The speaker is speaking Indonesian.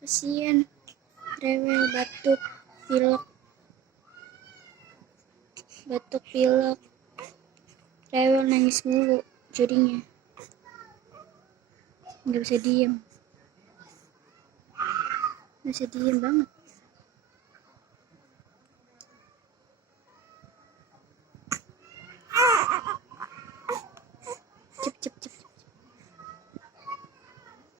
Kasian, rewel, pilek, rewel, nangis mulu jadinya, nggak bisa diem banget.